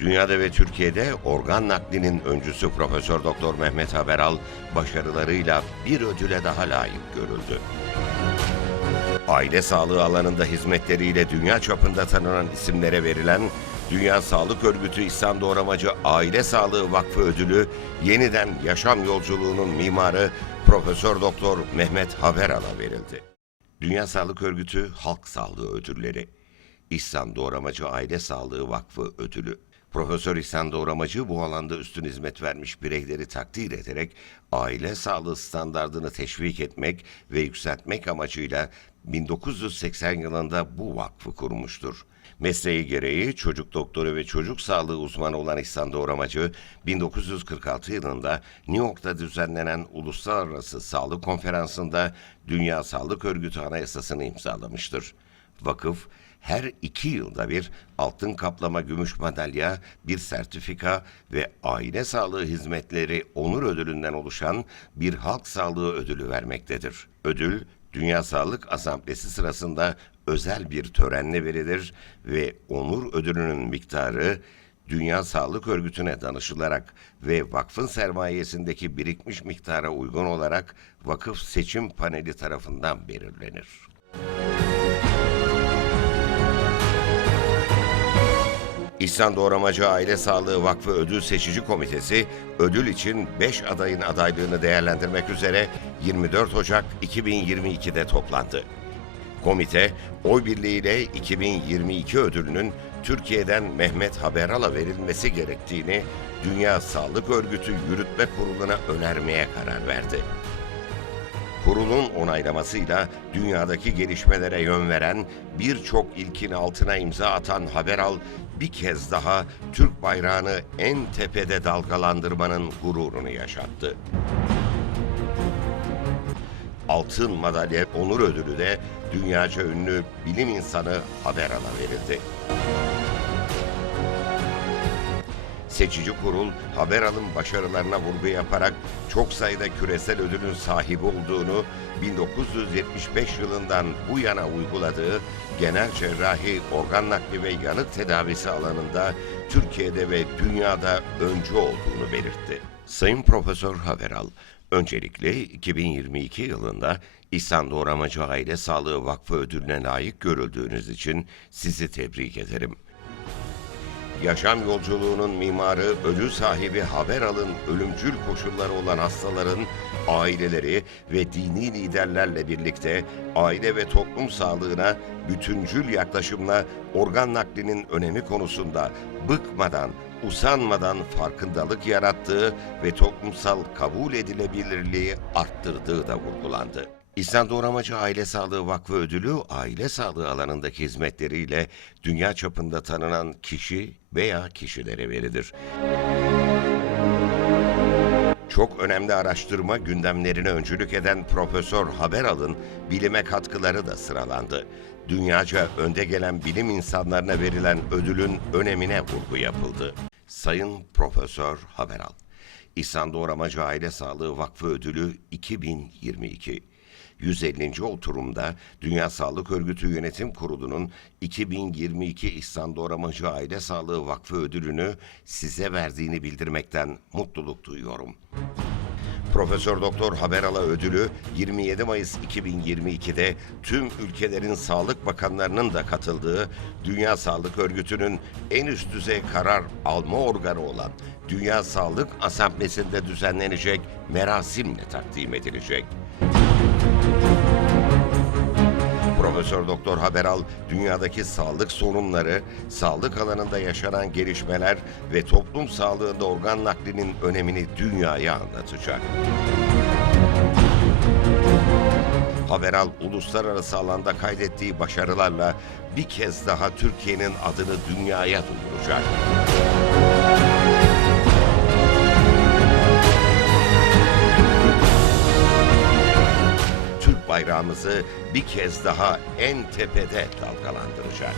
Dünyada ve Türkiye'de organ naklinin öncüsü Profesör Doktor Mehmet Haberal başarılarıyla bir ödüle daha layık görüldü. Aile sağlığı alanında hizmetleriyle dünya çapında tanınan isimlere verilen Dünya Sağlık Örgütü İhsan Doğramacı Aile Sağlığı Vakfı Ödülü yeniden yaşam yolculuğunun mimarı Profesör Doktor Mehmet Haberal'a verildi. Dünya Sağlık Örgütü Halk Sağlığı Ödülleri İhsan Doğramacı Aile Sağlığı Vakfı Ödülü Profesör İhsan Doğramacı bu alanda üstün hizmet vermiş bireyleri takdir ederek aile sağlığı standardını teşvik etmek ve yükseltmek amacıyla 1980 yılında bu vakfı kurmuştur. Mesleği gereği çocuk doktoru ve çocuk sağlığı uzmanı olan İhsan Doğramacı, 1946 yılında New York'ta düzenlenen Uluslararası Sağlık Konferansı'nda Dünya Sağlık Örgütü Anayasası'nı imzalamıştır. Vakıf, her iki yılda bir altın kaplama gümüş madalya, bir sertifika ve aile sağlığı hizmetleri onur ödülünden oluşan bir halk sağlığı ödülü vermektedir. Ödül, Dünya Sağlık Asamblesi sırasında özel bir törenle verilir ve onur ödülünün miktarı Dünya Sağlık Örgütü'ne danışılarak ve vakfın sermayesindeki birikmiş miktara uygun olarak vakıf seçim paneli tarafından belirlenir. İhsan Doğramacı Aile Sağlığı Vakfı Ödül Seçici Komitesi, ödül için 5 adayın adaylığını değerlendirmek üzere 24 Ocak 2022'de toplandı. Komite, oy birliğiyle 2022 ödülünün Türkiye'den Mehmet Haberal'a verilmesi gerektiğini Dünya Sağlık Örgütü Yürütme Kurulu'na önermeye karar verdi. Kurulun onaylamasıyla dünyadaki gelişmelere yön veren birçok ilkin altına imza atan Haberal bir kez daha Türk bayrağını en tepede dalgalandırmanın gururunu yaşattı. Altın Madalya Onur Ödülü de dünyaca ünlü bilim insanı Haberal'a verildi. Seçici kurul Haberal'ın başarılarına vurgu yaparak çok sayıda küresel ödülün sahibi olduğunu 1975 yılından bu yana uyguladığı genel cerrahi, organ nakli ve yanık tedavisi alanında Türkiye'de ve dünyada öncü olduğunu belirtti. Sayın Profesör Haberal, öncelikle 2022 yılında İhsan Doğramacı Aile Sağlığı Vakfı ödülüne layık görüldüğünüz için sizi tebrik ederim. Yaşam yolculuğunun mimarı, ödül sahibi Haberal'ın ölümcül koşulları olan hastaların aileleri ve dini liderlerle birlikte aile ve toplum sağlığına bütüncül yaklaşımla organ naklinin önemi konusunda bıkmadan, usanmadan farkındalık yarattığı ve toplumsal kabul edilebilirliği arttırdığı da vurgulandı. İhsan Doğramacı Aile Sağlığı Vakfı Ödülü, aile sağlığı alanındaki hizmetleriyle dünya çapında tanınan kişi veya kişilere verilir. Çok önemli araştırma gündemlerine öncülük eden Profesör Haberal'ın bilime katkıları da sıralandı. Dünyaca önde gelen bilim insanlarına verilen ödülün önemine vurgu yapıldı. Sayın Profesör Haberal, İhsan Doğramacı Aile Sağlığı Vakfı Ödülü 2022 150. oturumda Dünya Sağlık Örgütü Yönetim Kurulu'nun 2022 İhsan Doğramacı Aile Sağlığı Vakfı ödülünü size verdiğini bildirmekten mutluluk duyuyorum. Profesör Doktor Haberal'a ödülü 27 Mayıs 2022'de tüm ülkelerin sağlık bakanlarının da katıldığı Dünya Sağlık Örgütü'nün en üst düzey karar alma organı olan Dünya Sağlık Asamblesi'nde düzenlenecek merasimle takdim edilecek. Profesör Doktor Haberal dünyadaki sağlık sorunları, sağlık alanında yaşanan gelişmeler ve toplum sağlığında organ naklinin önemini dünyaya anlatacak. Haberal uluslararası alanda kaydettiği başarılarla bir kez daha Türkiye'nin adını dünyaya duyuracak. Bayrağımızı bir kez daha en tepede dalgalandıracak.